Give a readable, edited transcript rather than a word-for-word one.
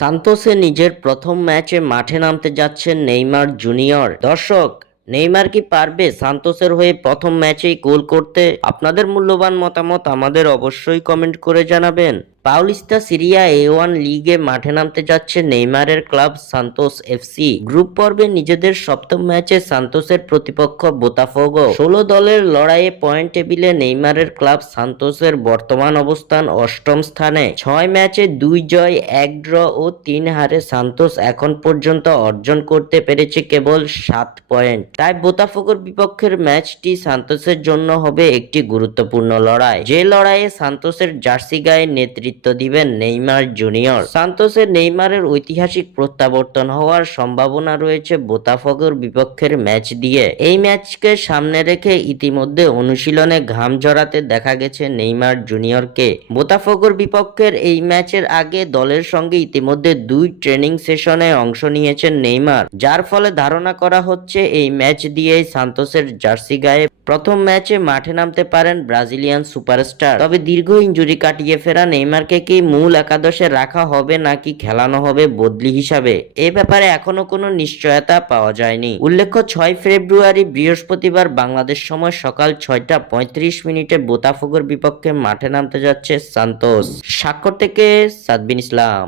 সান্তোসে নিজের প্রথম ম্যাচে মাঠে নামতে যাচ্ছেন নেইমার জুনিয়র। দর্শক, নেইমার কি পারবে সান্তোসের হয়ে প্রথম ম্যাচেই গোল করতে? আপনাদের মূল্যবান মতামত আমাদের অবশ্যই কমেন্ট করে জানাবেন। পাউলিস্তা সিরিয়া A1 লিগে মাঠে নামতে যাচ্ছে নেইমারের ক্লাব সান্তোস এফসি। গ্রুপ পর্বে নিজেদের সপ্তম ম্যাচে সান্তোসের প্রতিপক্ষ বোতাফোগো। 16 দলের লড়াইয়ে পয়েন্ট টেবিলে নেইমারের ক্লাব সান্তোসের বর্তমান অবস্থান অষ্টম স্থানে। 6 ম্যাচে 2 জয়, 1 ড্র ও 3 হারে সান্তোস এখন পর্যন্ত অর্জন করতে পেরেছে কেবল 7 পয়েন্ট। তাই বোতাফোগোর বিপক্ষের ম্যাচটি সান্তোসের জন্য হবে একটি গুরুত্বপূর্ণ লড়াই, যে লড়াইয়ে সান্তোসের জার্সি গায়ে নেতৃত্ব দিবেন নেইমার জুনিয়র। সান্তোসের নেইমারের ঐতিহাসিক প্রত্যাবর্তন হওয়ার সম্ভাবনা রয়েছে বোতাফোগোর বিপক্ষের ম্যাচ দিয়ে। এই ম্যাচকে সামনে রেখে ইতিমধ্যে অনুশীলনে ঘাম ঝরাতে দেখা গেছে নেইমার জুনিয়রকে। বোতাফোগোর বিপক্ষের এই ম্যাচের আগে দলের সঙ্গে ইতিমধ্যে 2 ট্রেনিং সেশনে অংশ নিয়েছেন নেইমার, যার ফলে ধারণা করা হচ্ছে এই ম্যাচ দিয়েই সান্তোসের জার্সি গায়ে প্রথম ম্যাচে মাঠে নামতে পারেন ব্রাজিলিয়ান সুপারস্টার। তবে দীর্ঘ ইনজুরি কাটিয়ে ফেরা নেইমারকে কি মূল একাদশে রাখা হবে নাকি খেলানো হবে বদলি হিসাবে, এ ব্যাপারে এখনো কোনো নিশ্চয়তা পাওয়া যায়নি। উল্লেখ্য, 6 ফেব্রুয়ারি বৃহস্পতিবার বাংলাদেশ সময় সকাল 6টা 35 বোতাফোগোর বিপক্ষে মাঠে নামতে যাচ্ছে সান্তোস। স্বাক্ষর থেকে সাদবিন ইসলাম।